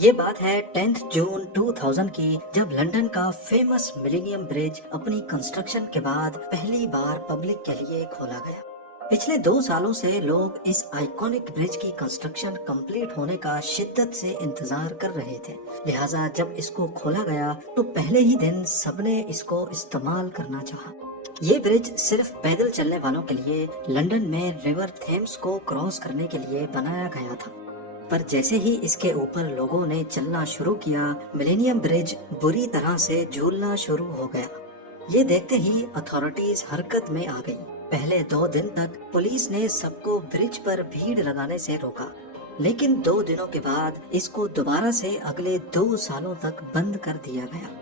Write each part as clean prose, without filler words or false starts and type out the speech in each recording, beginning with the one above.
یہ بات ہے 10 جون 2000 کی، جب لندن کا فیمس ملینیم برج اپنی کنسٹرکشن کے بعد پہلی بار پبلک کے لیے کھولا گیا۔ پچھلے 2 سالوں سے لوگ اس آئیکونک برج کی کنسٹرکشن کمپلیٹ ہونے کا شدت سے انتظار کر رہے تھے، لہٰذا جب اس کو کھولا گیا تو پہلے ہی دن سب نے اس کو استعمال کرنا چاہا۔ یہ برج صرف پیدل چلنے والوں کے لیے لندن میں ریور تھیمس کو کراس کرنے کے لیے بنایا گیا تھا، پر جیسے ہی اس کے اوپر لوگوں نے چلنا شروع کیا، ملینیم برج بری طرح سے جھولنا شروع ہو گیا۔ یہ دیکھتے ہی اتھارٹیز حرکت میں آ گئی۔ پہلے 2 دن تک پولیس نے سب کو برج پر بھیڑ لگانے سے روکا، لیکن 2 دنوں کے بعد اس کو دوبارہ سے اگلے 2 سالوں تک بند کر دیا گیا۔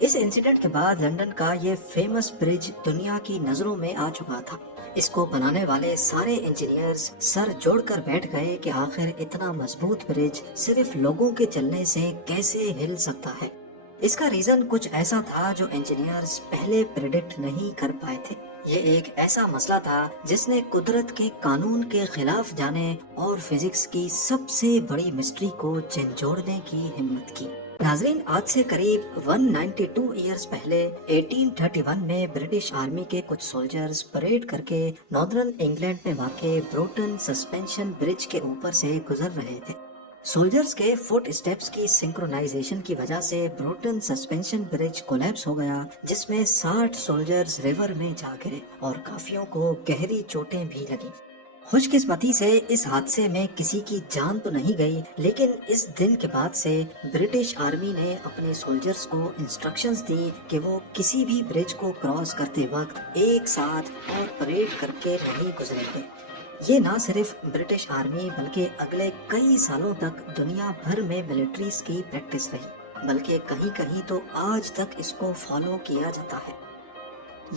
اس انسیڈنٹ کے بعد لندن کا یہ فیمس برج دنیا کی نظروں میں آ چکا تھا۔ اس کو بنانے والے سارے انجینئرز سر جوڑ کر بیٹھ گئے کہ آخر اتنا مضبوط برج صرف لوگوں کے چلنے سے کیسے ہل سکتا ہے۔ اس کا ریزن کچھ ایسا تھا جو انجینئرز پہلے پریڈکٹ نہیں کر پائے تھے۔ یہ ایک ایسا مسئلہ تھا جس نے قدرت کے قانون کے خلاف جانے اور فزکس کی سب سے بڑی مسٹری کو جھنجھوڑنے کی ہمت کی۔ ناظرین، آج سے قریب 192 ایئرز پہلے 1831 میں برٹش آرمی کے کچھ سولجرز پریڈ کر کے ناردرن انگلینڈ میں واقع بروٹن سسپینشن برج کے اوپر سے گزر رہے تھے۔ سولجرز کے فٹ اسٹیپس کی سنکرونائزیشن کی وجہ سے بروٹن سسپینشن برج کولیپس ہو گیا، جس میں 60 سولجرز ریور میں جا گرے اور کافیوں کو گہری چوٹیں بھی لگیں۔ خوش قسمتی سے اس حادثے میں کسی کی جان تو نہیں گئی، لیکن اس دن کے بعد سے برٹش آرمی نے اپنے سولجرز کو انسٹرکشنز دی کہ وہ کسی بھی برج کو کراس کرتے وقت ایک ساتھ اور پریڈ کر کے نہیں گزریں گے۔ یہ نہ صرف برٹش آرمی بلکہ اگلے کئی سالوں تک دنیا بھر میں ملٹریز کی پریکٹس رہی، بلکہ کہیں کہیں تو آج تک اس کو فالو کیا جاتا ہے۔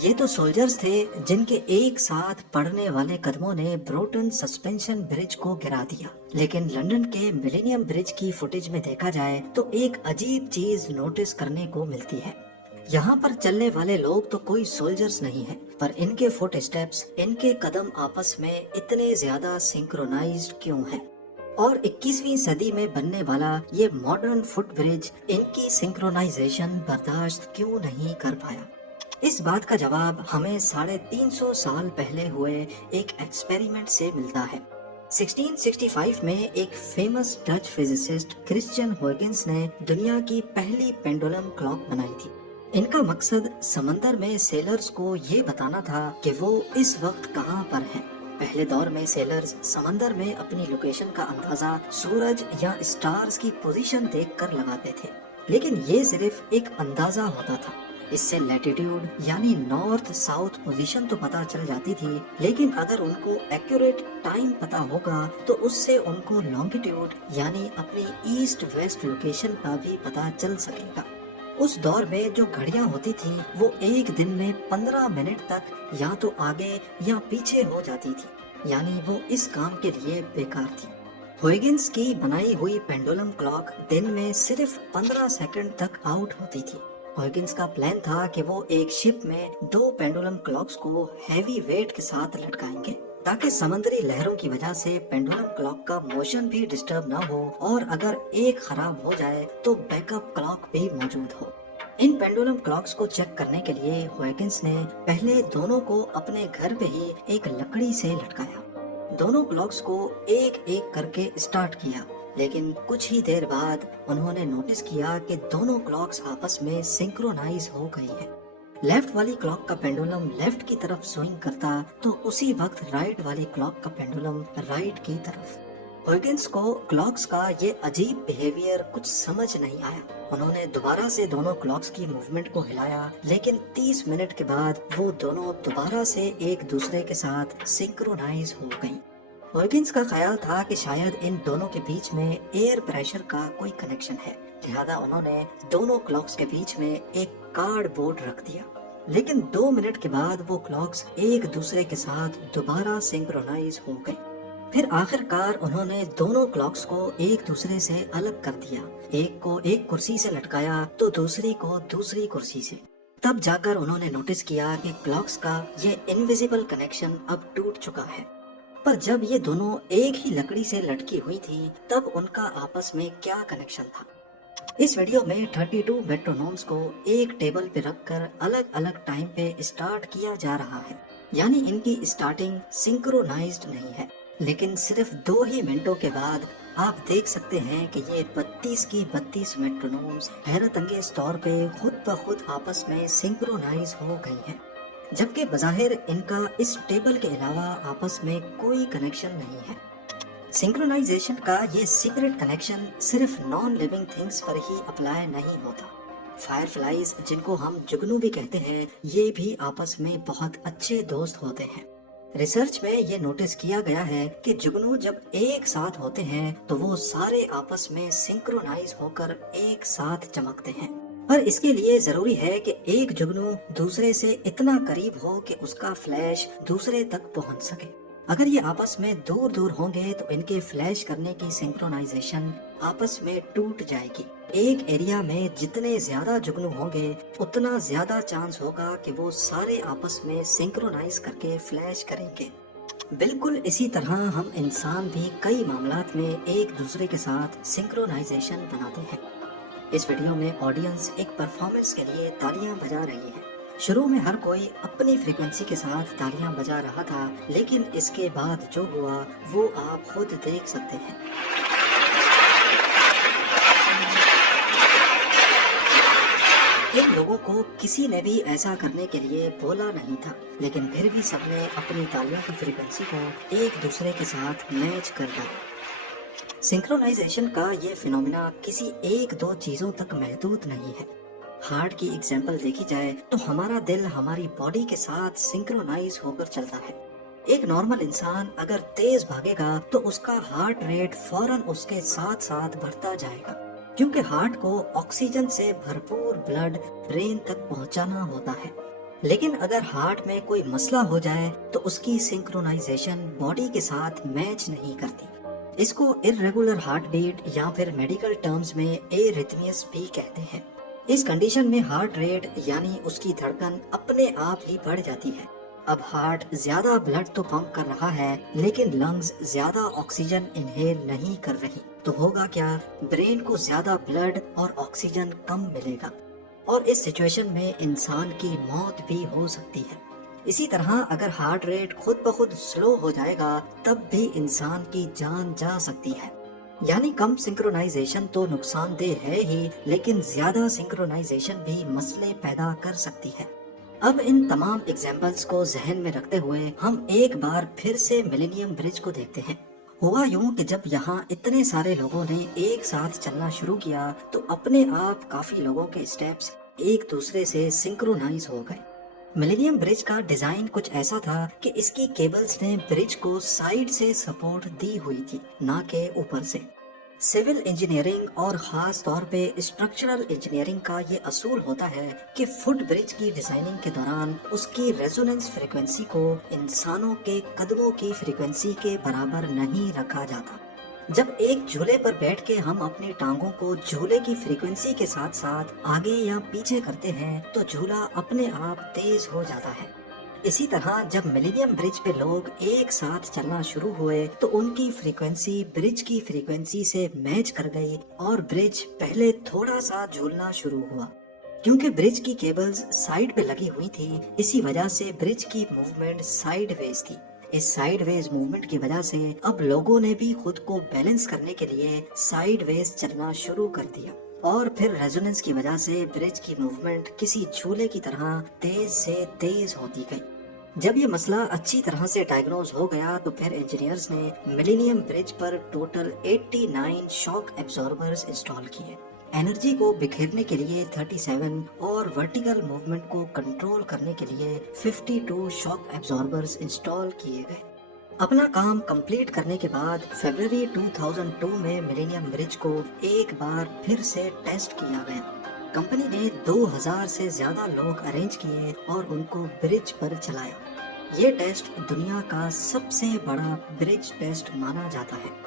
یہ تو سولجرز تھے جن کے ایک ساتھ پڑنے والے قدموں نے بروٹن سسپینشن برج کو گرا دیا، لیکن لندن کے ملینیم برج کی فوٹیج میں دیکھا جائے تو ایک عجیب چیز نوٹس کرنے کو ملتی ہے۔ یہاں پر چلنے والے لوگ تو کوئی سولجرز نہیں ہیں، پر ان کے فٹ اسٹیپس، ان کے قدم آپس میں اتنے زیادہ سنکرونائزڈ کیوں ہیں؟ اور 21ویں صدی میں بننے والا یہ ماڈرن فٹ برج ان کی سنکرونائزیشن برداشت کیوں نہیں کر پایا؟ اس بات کا جواب ہمیں 350 سال پہلے ہوئے ایک ایکسپیریمنٹ سے ملتا ہے۔ 1665 میں ایک فیمس ڈچ فزسسٹ کرسچین ہویگنس نے دنیا کی پہلی پینڈولم کلاک بنائی تھی۔ ان کا مقصد سمندر میں سیلرز کو یہ بتانا تھا کہ وہ اس وقت کہاں پر ہیں۔ پہلے دور میں سیلرز سمندر میں اپنی لوکیشن کا اندازہ سورج یا اسٹارز کی پوزیشن دیکھ کر لگاتے تھے، لیکن یہ صرف ایک اندازہ ہوتا تھا۔ اس سے لیٹیٹیوڈ یعنی نارتھ ساؤتھ پوزیشن تو پتا چل جاتی تھی، لیکن اگر ان کو ایکوریٹ ٹائم پتا ہوگا تو اس سے ان کو لانگیٹیوڈ یعنی اپنی ایسٹ ویسٹ لوکیشن کا بھی پتا چل سکے گا۔ اس دور میں جو گھڑیاں ہوتی تھیں وہ ایک دن میں 15 منٹ تک یا تو آگے یا پیچھے ہو جاتی تھی، یعنی وہ اس کام کے لیے بیکار تھی۔ ہویگنس کی بنائی ہوئی پینڈولم کلاک دن میں صرف 15 سیکنڈ تک آؤٹ ہوتی تھی۔ ہویگنس کا پلان تھا کہ وہ ایک شپ میں 2 پینڈولم کلاکس کو ہیوی ویٹ کے ساتھ لٹکائیں گے تاکہ سمندری لہروں کی وجہ سے پینڈولم کلاک کا موشن بھی ڈسٹرب نہ ہو، اور اگر ایک خراب ہو جائے تو بیک اپ کلاک بھی موجود ہو۔ ان پینڈولم کلاکس کو چیک کرنے کے لیے ہویگنس نے پہلے دونوں کو اپنے گھر پہ ہی ایک لکڑی سے لٹکایا۔ دونوں کلاکس کو ایک ایک کر کے اسٹارٹ کیا، لیکن کچھ ہی دیر بعد انہوں نے نوٹس کیا کہ دونوں کلاکس آپس میں سنکرونائز ہو گئی ہیں۔ لیفٹ والی کلاک کا پینڈولم لیفٹ کی طرف سوئنگ کرتا تو اسی وقت رائٹ والی کلاک کا پینڈولم رائٹ کی طرف۔ ہویگنس کو کلاکس کا یہ عجیب بیہیویئر کچھ سمجھ نہیں آیا۔ انہوں نے دوبارہ سے دونوں کلاکس کی موومنٹ کو ہلایا، لیکن 30 منٹ کے بعد وہ دونوں دوبارہ سے ایک دوسرے کے ساتھ سنکرونائز ہو گئیں۔ ہویگنس کا خیال تھا کہ شاید ان دونوں کے بیچ میں ایئر پریشر کا کوئی کنیکشن ہے، لہذا انہوں نے دونوں کلاکس کے بیچ میں ایک کارڈ بورڈ رکھ دیا، لیکن 2 منٹ کے بعد وہ کلاکس ایک دوسرے کے ساتھ دوبارہ سنکرونائز ہو گئیں۔ پھر آخر کار انہوں نے دونوں کلاکس کو ایک دوسرے سے الگ کر دیا، ایک کو ایک کرسی سے لٹکایا تو دوسری کو دوسری کرسی سے۔ تب جا کر انہوں نے نوٹس کیا کہ کلاکس کا یہ انویزیبل کنیکشن اب ٹوٹ چکا ہے۔ पर जब ये दोनों एक ही लकड़ी से लटकी हुई थी तब उनका आपस में क्या कनेक्शन था। इस वीडियो में 32 मेट्रोनोम्स को एक टेबल पे रखकर अलग अलग टाइम पे स्टार्ट किया जा रहा है, यानी इनकी स्टार्टिंग सिंक्रोनाइज्ड नहीं है, लेकिन सिर्फ 2 ही मिनटों के बाद आप देख सकते हैं कि ये 32 की 32 मेट्रोनोम्स हैरत अंगेज तौर पे खुद ब खुद आपस में सिंक्रोनाइज हो गई हैं, जबकि बज़ाहिर इनका इस टेबल के अलावा आपस में कोई कनेक्शन नहीं है। सिंक्रोनाइजेशन का ये सीक्रेट कनेक्शन सिर्फ नॉन लिविंग थिंग्स पर ही अप्लाई नहीं होता। फायरफ्लाइज, जिनको हम जुगनू भी कहते हैं, ये भी आपस में बहुत अच्छे दोस्त होते हैं। रिसर्च में ये नोटिस किया गया है कि जुगनू जब एक साथ होते हैं तो वो सारे आपस में सिंक्रोनाइज होकर एक साथ चमकते हैं, पर इसके लिए जरूरी है कि एक जुगनू दूसरे से इतना करीब हो कि उसका फ्लैश दूसरे तक पहुंच सके। अगर ये आपस में दूर दूर होंगे तो इनके फ्लैश करने की सिंक्रोनाइजेशन आपस में टूट जाएगी। एक एरिया में जितने ज्यादा जुगनू होंगे उतना ज्यादा चांस होगा कि वो सारे आपस में सिंक्रोनाइज करके फ्लैश करेंगे। बिल्कुल इसी तरह हम इंसान भी कई मामलात में एक दूसरे के साथ सिंक्रोनाइजेशन बनाते हैं। इस वीडियो में ऑडियंस एक परफॉर्मेंस के लिए तालियां बजा रही है। शुरू में हर कोई अपनी फ्रीक्वेंसी के साथ तालियां बजा रहा था, लेकिन इसके बाद जो हुआ वो आप खुद देख सकते हैं। इन लोगों को किसी ने भी ऐसा करने के लिए बोला नहीं था, लेकिन फिर भी सबने अपनी तालियों की फ्रीक्वेंसी को एक दूसरे के साथ मैच कर डाला। सिंक्रोनाइजेशन का ये फिनोमिना किसी एक दो चीजों तक महदूद नहीं है। हार्ट की एग्जाम्पल देखी जाए तो हमारा दिल हमारी बॉडी के साथ सिंक्रोनाइज होकर चलता है। एक नॉर्मल इंसान अगर तेज भागेगा तो उसका हार्ट रेट फौरन उसके साथ साथ बढ़ता जाएगा, क्योंकि हार्ट को ऑक्सीजन से भरपूर ब्लड ब्रेन तक पहुंचाना होता है। लेकिन अगर हार्ट में कोई मसला हो जाए तो उसकी सिंक्रोनाइजेशन बॉडी के साथ मैच नहीं करती। इसको इर्रेगुलर हार्ट बीट या फिर मेडिकल टर्म्स में एरिथमियास भी कहते हैं। इस कंडीशन में हार्ट रेट यानी उसकी धड़कन अपने आप ही बढ़ जाती है। अब हार्ट ज्यादा ब्लड तो पंप कर रहा है, लेकिन लंग्स ज्यादा ऑक्सीजन इनहेल नहीं कर रही, तो होगा क्या? ब्रेन को ज्यादा ब्लड और ऑक्सीजन कम मिलेगा और इस सिचुएशन में इंसान की मौत भी हो सकती है। इसी तरह अगर हार्ट रेट खुद ब खुद स्लो हो जाएगा तब भी इंसान की जान जा सकती है। यानी कम सिंक्रोनाइजेशन तो नुकसानदेह है ही, लेकिन ज्यादा सिंक्रोनाइजेशन भी मसले पैदा कर सकती है। अब इन तमाम एग्जाम्पल्स को जहन में रखते हुए हम एक बार फिर से मिलेनियम ब्रिज को देखते हैं। हुआ यूं कि जब यहाँ इतने सारे लोगों ने एक साथ चलना शुरू किया तो अपने आप काफी लोगों के स्टेप्स एक दूसरे से सिंक्रोनाइज हो गए। मिलेनियम ब्रिज का डिजाइन कुछ ऐसा था कि इसकी केबल्स ने ब्रिज को साइड से सपोर्ट दी हुई थी, ना के ऊपर से। सिविल इंजीनियरिंग और खास तौर पे स्ट्रक्चरल इंजीनियरिंग का ये असूल होता है कि फुट ब्रिज की डिजाइनिंग के दौरान उसकी रेजोनेंस फ्रीक्वेंसी को इंसानों के कदमों की फ्रीक्वेंसी के बराबर नहीं रखा जाता। जब एक झूले पर बैठ के हम अपनी टांगों को झूले की फ्रीक्वेंसी के साथ साथ आगे या पीछे करते हैं तो झूला अपने आप तेज हो जाता है। इसी तरह जब मिलेनियम ब्रिज पे लोग एक साथ चलना शुरू हुए तो उनकी फ्रीक्वेंसी ब्रिज की फ्रीक्वेंसी से मैच कर गई और ब्रिज पहले थोड़ा सा झूलना शुरू हुआ। क्योंकि ब्रिज की केबल्स साइड पे लगी हुई थी, इसी वजह से ब्रिज की मूवमेंट साइडवेज थी। इस साइडवेज मूवमेंट की वजह से अब लोगों ने भी खुद को बैलेंस करने के लिए साइडवेज चलना शुरू कर दिया और फिर रेजोनेंस की वजह से ब्रिज की मूवमेंट किसी झूले की तरह तेज से तेज होती गई। जब ये मसला अच्छी तरह से डायग्नोज हो गया तो फिर इंजीनियर्स ने मिलेनियम ब्रिज पर टोटल 89 शॉक एब्जॉर्बर्स इंस्टॉल किए। एनर्जी को बिखेरने के लिए 37 और वर्टिकल मूवमेंट को कंट्रोल करने के लिए 52 शॉक एब्जॉर्बर्स इंस्टॉल किए गए। अपना काम कंप्लीट करने के बाद फरवरी 2002 में मिलेनियम ब्रिज को एक बार फिर से टेस्ट किया गया। कंपनी ने 2000 से ज्यादा लोग अरेंज किए और उनको ब्रिज पर चलाया। ये टेस्ट दुनिया का सबसे बड़ा ब्रिज टेस्ट माना जाता है।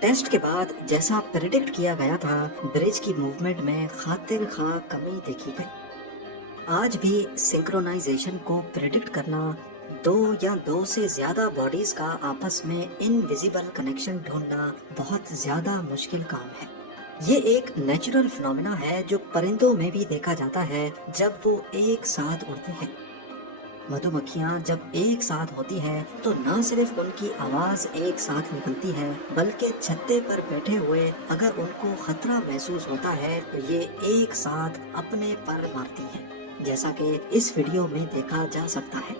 टेस्ट के बाद जैसा प्रेडिक्ट किया गया था, ब्रिज की मूवमेंट में खातिर खा कमी देखी गई। आज भी सिंक्रोनाइजेशन को प्रेडिक्ट करना दो या दो से ज्यादा बॉडीज का आपस में इनविजिबल कनेक्शन ढूंढना बहुत ज्यादा मुश्किल काम है। ये एक नेचुरल फिनोमेना है जो परिंदों में भी देखा जाता है जब वो एक साथ उड़ते हैं। मधुमक्खियाँ जब एक साथ होती हैं तो न सिर्फ उनकी आवाज एक साथ निकलती है, बल्कि छत्ते पर बैठे हुए अगर उनको खतरा महसूस होता है तो ये एक साथ अपने पर मारती हैं, जैसा कि इस वीडियो में देखा जा सकता है।